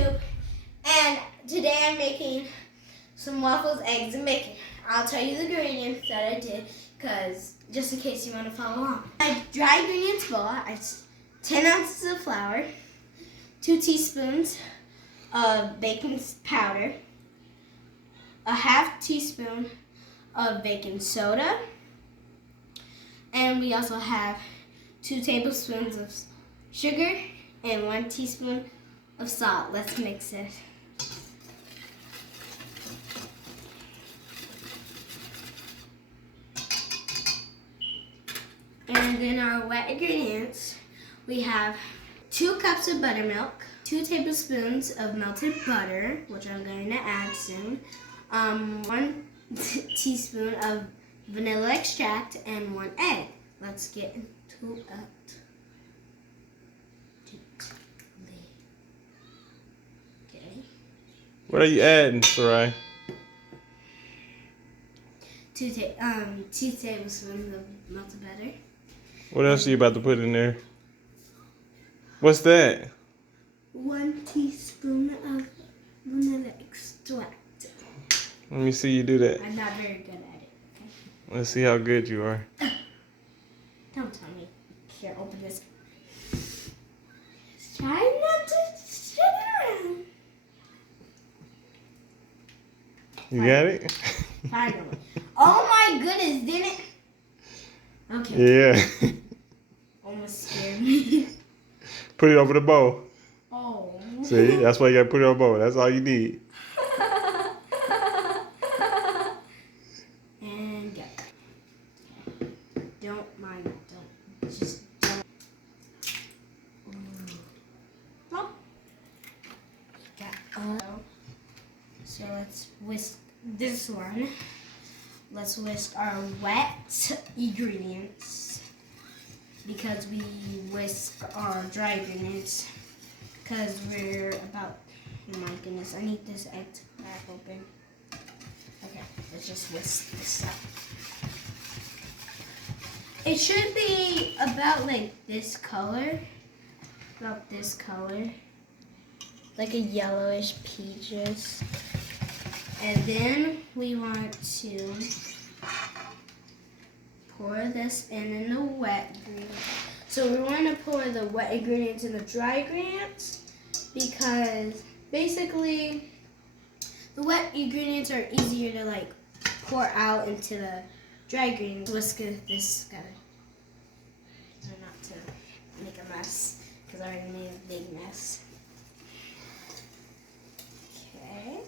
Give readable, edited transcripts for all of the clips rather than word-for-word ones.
YouTube, and today I'm making some waffles, eggs, and bacon. I'll tell you the ingredients that I did, because just in case you want to follow along. My dry ingredients bowl, I 10 ounces of flour, 2 teaspoons of baking powder, a half teaspoon of baking soda, and we also have 2 tablespoons of sugar and 1 teaspoon of salt. Let's mix it. And then our wet ingredients, we have 2 cups of buttermilk, 2 tablespoons of melted butter, which I'm going to add soon, 1 teaspoon of vanilla extract, and 1 egg. Let's get into it. Okay. What are you adding, Sarai? 2 tablespoons of melted butter. What else are you about to put in there? What's that? 1 teaspoon of vanilla extract. Let me see you do that. I'm not very good at it. Okay? Let's see how good you are. Don't tell me. Here, open this. Just try not to shake it around. You got it? Finally. Oh my goodness, didn't it? Okay. Yeah. Almost scared me. Put it over the bowl. Oh. See, that's why you gotta put it on the bowl. That's all you need. And go. Okay. Don't mind. Don't. Just don't. Oh. Got so let's whisk this one. Let's whisk our wet ingredients because we whisk our dry ingredients because we're about, oh my goodness, I need this egg to crack open. Okay, let's just whisk this up. It should be about like this color, like a yellowish peaches. And then we want to pour this in the wet ingredients. So we want to pour the wet ingredients in the dry ingredients because basically the wet ingredients are easier to like pour out into the dry ingredients. Whisk this together. Not to make a mess because I already made a big mess. Okay.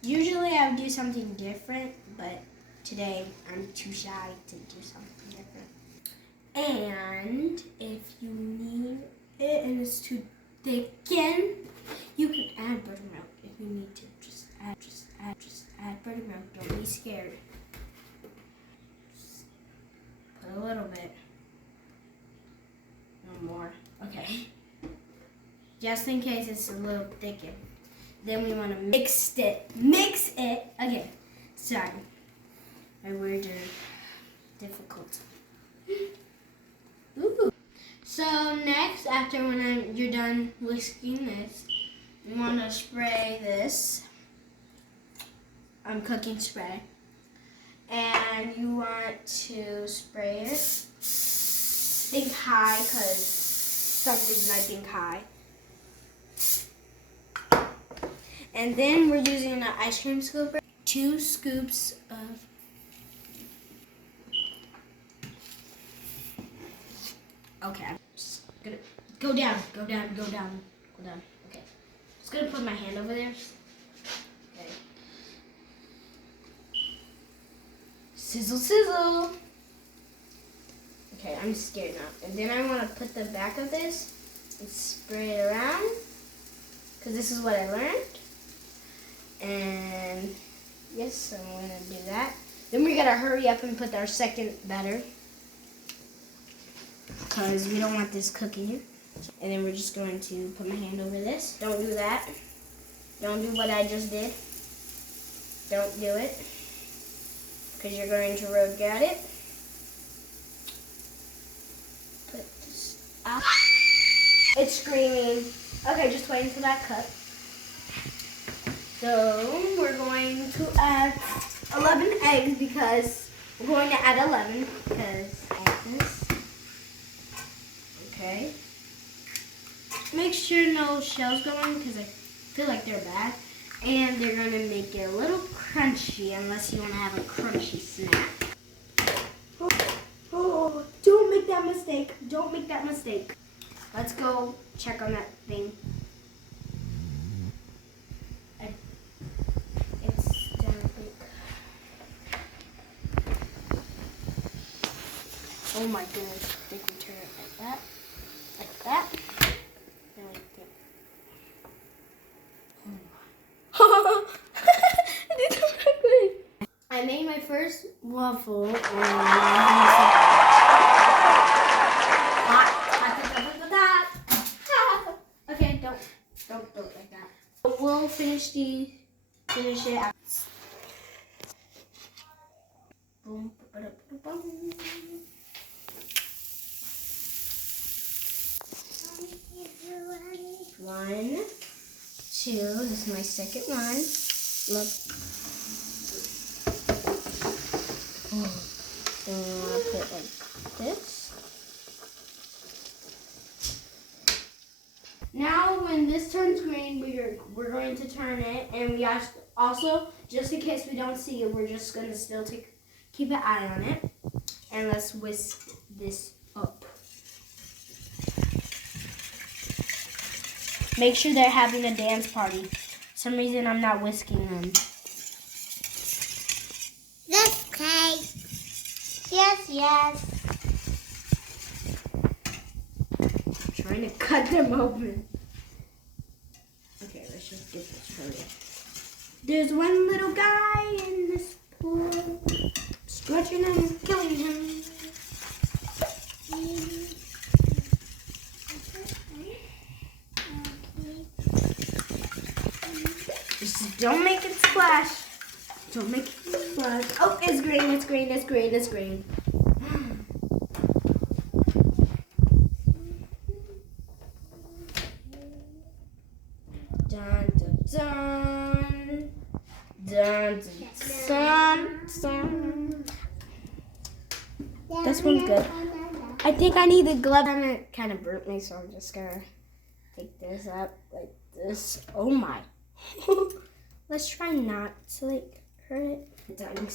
Usually I would do something different, but today I'm too shy to do something different. And if you need it and it's too thicken, you can add buttermilk if you need to. Just add buttermilk. Don't be scared. Just put a little bit. No more. Okay. Just in case it's a little thickened. Then we want to mix it. Okay, sorry. My words are difficult. Ooh. So next, after you're done whisking this, you want to spray this. Cooking spray. And you want to spray it. Think high, because something might think high. And then we're using an ice cream scooper. 2 scoops of okay, I'm just gonna go down. Okay. Just gonna put my hand over there. Okay. Sizzle, sizzle. Okay, I'm scared now. And then I want to put the back of this and spray it around. Because this is what I learned. And yes, I'm going to do that. Then we got to hurry up and put our second batter. Because we don't want this cooking. And then we're just going to put my hand over this. Don't do that. Don't do what I just did. Don't do it. Because you're going to regret it. Put this up. It's screaming. Okay, just wait until that cuts. So we're going to add 11 eggs because we're going to add 11 because this. Okay. Make sure no shells go in because I feel like they're bad. And they're going to make it a little crunchy unless you want to have a crunchy snack. Oh, don't make that mistake. Don't make that mistake. Let's go check on that thing. It's done, I think. Oh my goodness. I think we turn it like that. Like that. Then we think. Oh my. It did not good. I made my first waffle and okay, don't like that. We'll finish it out. Boom, ba-da-ba-da-bum. One, two. This is my second one. Look. Then I'll put it like this. Now, when this turns green, we're going to turn it, and we also, just in case we don't see it, we're just going to still keep an eye on it, and let's whisk this up. Make sure they're having a dance party. For some reason, I'm not whisking them. Yes, okay. Yes. Trying to cut them open. Okay, let's just get this hurry up. There's one little guy in this pool, stretching and killing him. Just don't make it splash. Don't make it splash. Oh, it's green, it's green, it's green, it's green. Dun, dun, dun. Dun, dun, dun, dun. This one's good. I think I need a glove. It kind of burnt me, so I'm just gonna take this up like this. Oh my. Let's try not to like hurt it. Done.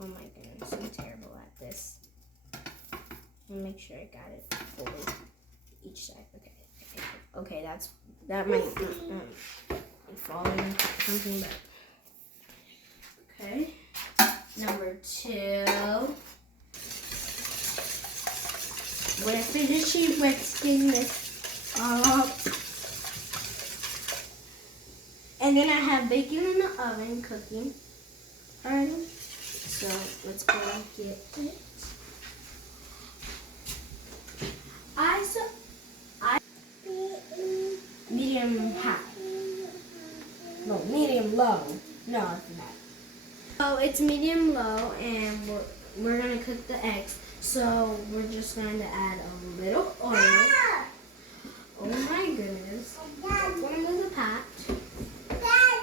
Oh my goodness, I'm terrible at this. And make sure I got it fully each side. Okay, that might be falling or something, but okay. Number 2. We're finishing whisking this up. And then I have bacon in the oven cooking already. So let's go and get it. Medium high. No, medium low. No, it's not. So it's medium low, and we're gonna cook the eggs. So we're just going to add a little oil. Oh my goodness. Go into the pot.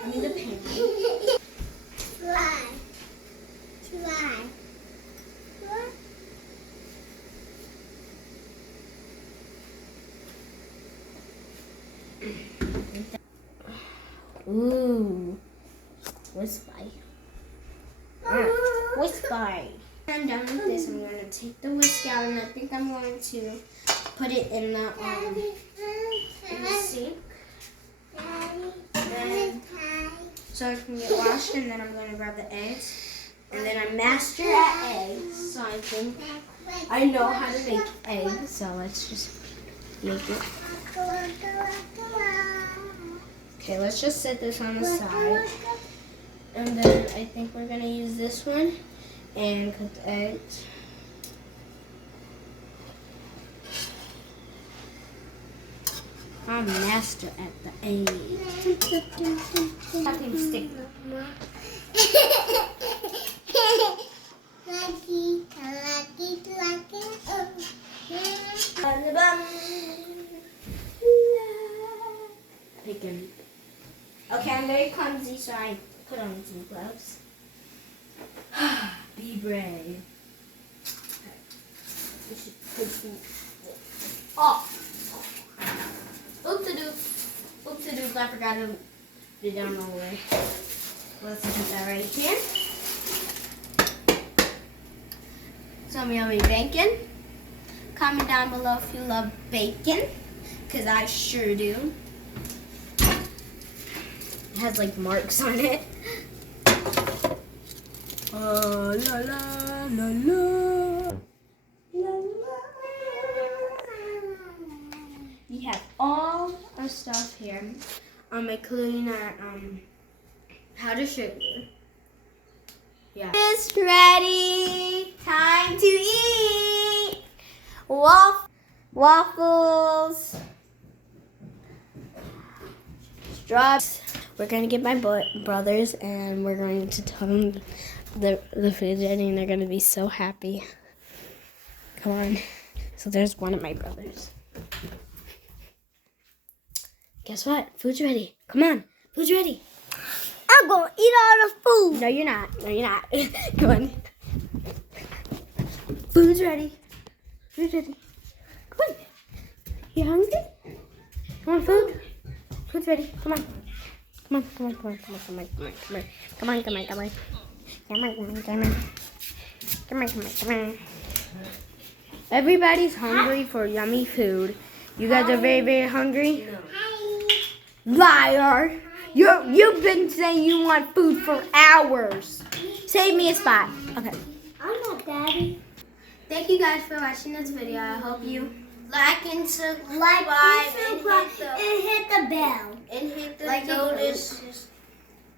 I mean the pan. Try. Ooh. Whisper. Whisper. I'm done with this. I'm going to take the whisk out, and I think I'm going to put it in the sink. And so it can get washed, and then I'm going to grab the eggs. And then I'm master at eggs, so I think I know how to make eggs. So let's just make it. Okay, let's just set this on the side. And then I think we're going to use this one and cook the eggs. I'm master at the eggs. Nothing stick. Lucky. Bacon. Okay, I'm very clumsy, so I put on some gloves. Be brave. We should put some. Oh! Oopsie-doop, I forgot to do down all the way. Let's put that right here. Some yummy bacon. Comment down below if you love bacon, because I sure do. It has like marks on it. La la la la. We have all our stuff here, including our powdered sugar. Yeah. It's ready. Time to eat. Waffles. Straws. We're gonna get my brothers, and we're going to tell them the food's ready, and they're gonna be so happy. Come on. So there's one of my brothers. Guess what? Food's ready. Come on. Food's ready. I'm gonna eat all the food. No, you're not. No, you're not. Come on. Food's ready. Food's ready. Come on. You hungry? Come on, food. Food's ready. Come on. Come on, come on, come on, come on, come on, come on, come on. Come on, come on, come on. Come on, come on, come on. Come on, come on, come on. Everybody's hungry for yummy food. You guys are very, very hungry? Liar! You've been saying you want food for hours. Save me a spot. Okay. I'm not Daddy. Thank you guys for watching this video. I hope you like and subscribe And hit the bell. and hit the notice.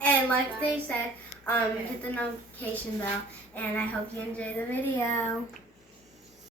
And like they said, hit the notification bell. And I hope you enjoy the video.